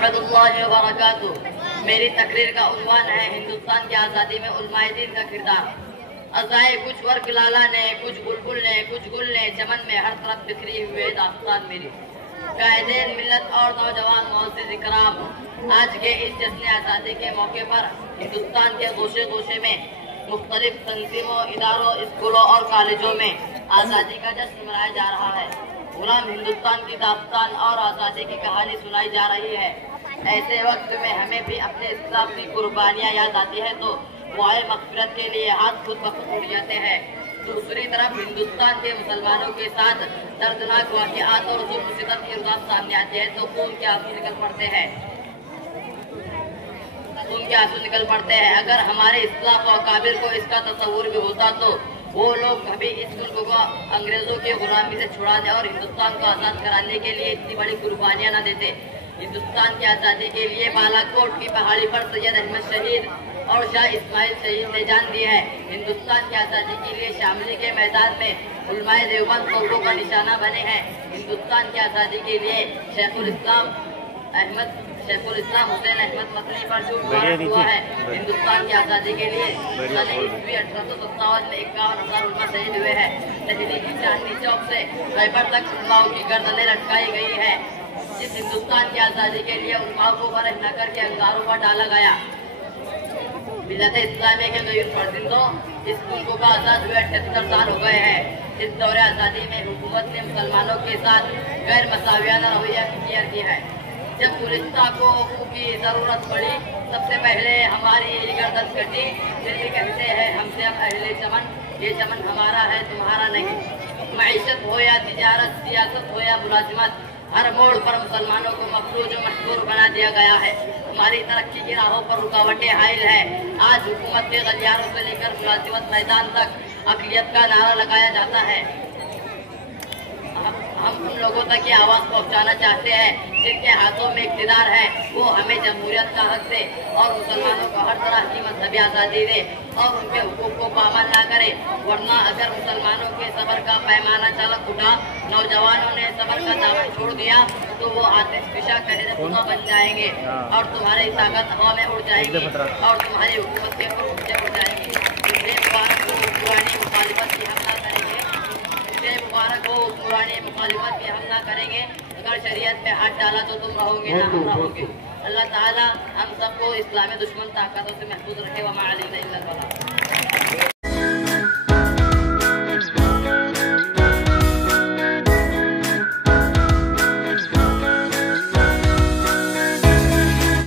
रहमतुल्लाहि व बरकातुहू। मेरी तकरीर का उन्वान है हिंदुस्तान की आज़ादी में उलमाए दीन का किरदार। अज़ाए कुछ वर्क लाला ने, कुछ बुलबुल ने, कुछ गुल ने, चमन में हर तरफ बिखरी हुए दास्तान मेरी। कायदीन मिल्लत और नौजवान मुअज़्ज़िज़ इकराम, आज के इस जश्न आज़ादी के मौके पर हिंदुस्तान के गोशे गोशे में मुख्तलिफ तंजीमों, इदारों, स्कूलों और कॉलेजों में आज़ादी का जश्न मनाया जा रहा है। गुलाम हिंदुस्तान की दास्तान और आज़ादी की कहानी सुनाई जा रही है। ऐसे वक्त में हमें भी अपने इस्लाम की कुर्बानियाँ याद आती है तो दुआए मग़फ़िरत के लिए हाथ खुद ब खुद उड़ जाते हैं। दूसरी तरफ हिंदुस्तान के मुसलमानों के साथ दर्दनाक वाक़िआत और जुल्म सितम के इल्ज़ाम सामने आते हैं तो खून के आंसू निकल पड़ते हैं। अगर हमारे इस्लाम और काबिल को इसका तसव्वुर भी होता तो वो लोग कभी इस मुल्क को अंग्रेजों की गुलामी से छुड़ाने और हिंदुस्तान को आज़ाद कराने के लिए इतनी बड़ी कुर्बानियाँ न देते। हिंदुस्तान की आज़ादी के लिए बालाकोट की पहाड़ी पर सैयद अहमद शहीद और शाह इस्माइल शहीद ने जान दी है। हिंदुस्तान की आज़ादी के लिए शामली के मैदान में उलमाए देवबंद तोपों का निशाना बने हैं। हिंदुस्तान की आज़ादी के लिए शेखुल इस्लाम हुसैन अहमद मदनी पर जो हुआ है। हिंदुस्तान की आज़ादी के लिए 1857 में 51,000 उलमा शहीद हुए हैं। दिल्ली की चांदनी चौक से खैबर तक उलमाओं की गर्दनें लटकाई गई है। इस हिंदुस्तान की आज़ादी के लिए उलमाओं को बरह न करके अंगारों पर डाला गया। मिल्लत इस्लामी के गैर फर्जिंदों, इस मुल्क को आज़ाद हुए 78 साल हो गए हैं। इस दौरे आज़ादी में हुकूमत ने मुसलमानों के साथ गैर मसावियाना रवैया इख्तियार किया है। जब गुलिस्तान को की ज़रूरत पड़ी सबसे पहले हमारी गर्दन कटी। फिर भी कहते हैं हमसे हम अहले चमन, ये चमन हमारा है तुम्हारा नहीं। मईशत हो या तिजारत, सियासत हो या मुलाजिमत, हर मोड़ पर मुसलमानों को मफलूज और मशहूर बना दिया गया है। हमारी तरक्की की राहों पर रुकावटें हाइल है। आज हुकूमत के गलियारों से लेकर मुलाजिमत मैदान तक अक़लियत का नारा लगाया जाता है। हम उन लोगों तक ये आवाज़ पहुंचाना चाहते हैं जिनके हाथों में इक़्तिदार है, वो हमें जमहूरियत का हक दे और मुसलमानों को हर तरह की मजहबी आज़ादी दे और उनके हुकूक को पामाल ना करे। वरना अगर मुसलमानों के सबर का पैमाना चलक उठा, नौजवानों ने सबर का दामन छोड़ दिया तो वो आतिशफिशा कहरपुरा बन जाएंगे और तुम्हारी ताकत हवा में उड़ जाएगी और तुम्हारी हुकूमत के ऊपर ऊँचे उड़ जाएंगी। इसलिए मुबारक हो पुरानी मुखालिफत की हम ना करेंगे। मुबारक हो पुरानी मुखालिफत की हम ना करेंगे। अगर शरीयत पे हाथ डाला तो तुम रहोगे ना हम रहोगे। अल्लाह ताला हम सबको इस्लामी दुश्मन ताकतों से महफूज रखे। वमा अलैना इल्लल बलाग।